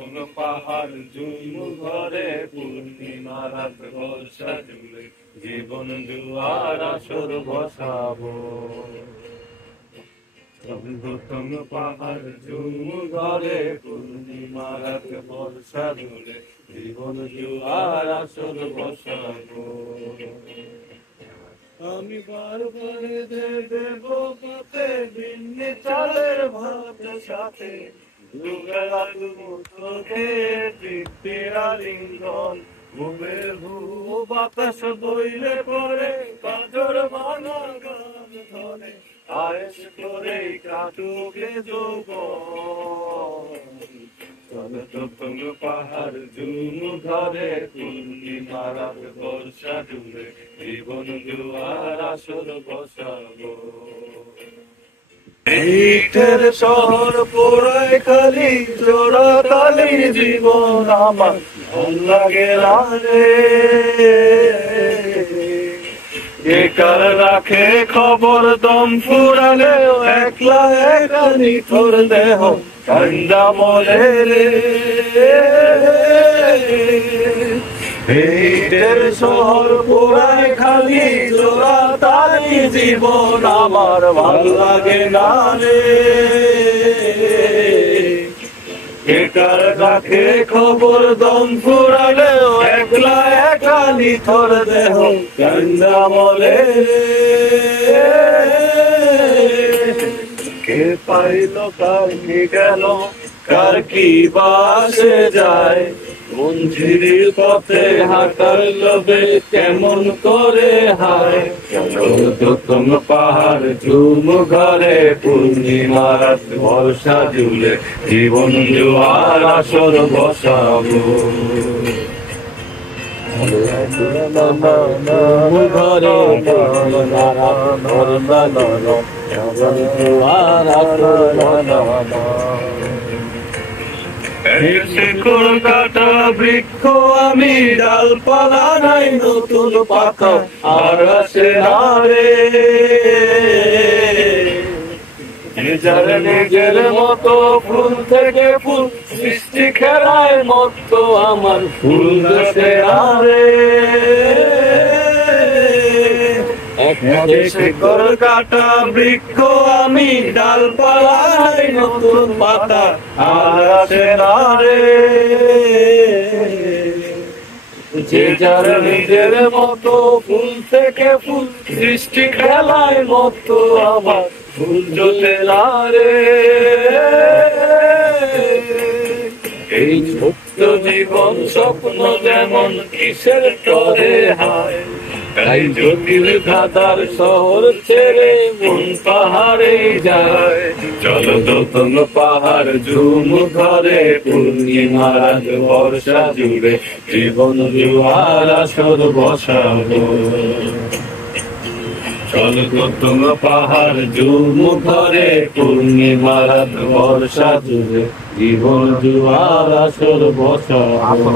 নতুন পাহাড় ঝুম ঘরে পূর্ণিমা রাত বর্ষা জুড়ে জীবন জুয়ার আসর বসাবো। নতুন পাহাড় ঝুম ঘরে পূর্ণিমা রাত বর্ষা জুড়ে জীবন জুয়ার আসর বসাবো। আমি বারবার দেব পথে বিন্নি চালের ভাত সাথে দুবেলা দুমুঠোতে তৃপ্তির আলিঙ্গন। ঘুমের ঘুম বাতাস বইলে পড়ে কাজর ভাঙা গান ধরে আয়েশ করে কাটুকে যৌবন। নতুন পাহাড় ঝুম ঘরে পূর্ণিমা রাত বর্ষা জুড়ে জীবন জুয়ার আসর বসাবো। ইটের শহর পোড়ায় খালি জোড়া তালি জীবন আমার ভাল লাগে না রে। বেকার রাখে খবর দম ফুরালেও একলা একা নিঠুর দেহ ঠান্ডা মরে রে। ইটের শহর পোড়ায় খালি জোড়া তালি জীবন আমার ভাল লাগে না রে। বেকার রাখে খবর দম ফুরালেও একলা একা নিথর দেহ ঠান্ডা মরে রে। কে পাইল কার কি গেল কার কি বাসে যায় মঞ্জিরির পথে হাঁটার লোভে কেমন করে হায়। নতুন পাহাড় ঝুম ঘরে পূর্ণিমা রাত বর্ষা জুড়ে জীবন জুয়ার আসর বসাবো। শিকড় কাটা বৃক্ষ আমি ডালপালা নাই নতুন পাতা আর আসে না রে। নিজের নিজের মতো ফুল থেকে ফুল সৃষ্টি খেলায় মত আমার ফুল দেশে না রে। শিকড় কাটা বৃক্ষ আমি ডালপালা নাই নতুন পাতা আর আসে না রে। যে যার নিজের মতো ফুল থেকে ফুল সৃষ্টি খেলায় মতো আমার ফুল জোটে না রে। এই ছোট্ট জীবন স্বপ্ন যেমন কিসের তরে হায় তাই জটিল ধাঁধার শহর ছেড়ে মন পাহাড়ে যায়। চলো নতুন পাহাড় ঝুম ঘরে পূর্ণিমা রাত বর্ষা জুড়ে জীবন জুয়ার আসর বসাবো। চলো নতুন পাহাড় ঝুম ঘরে পূর্ণিমা রাত বর্ষা জুড়ে জীবন জুয়ার আসর বসাবো।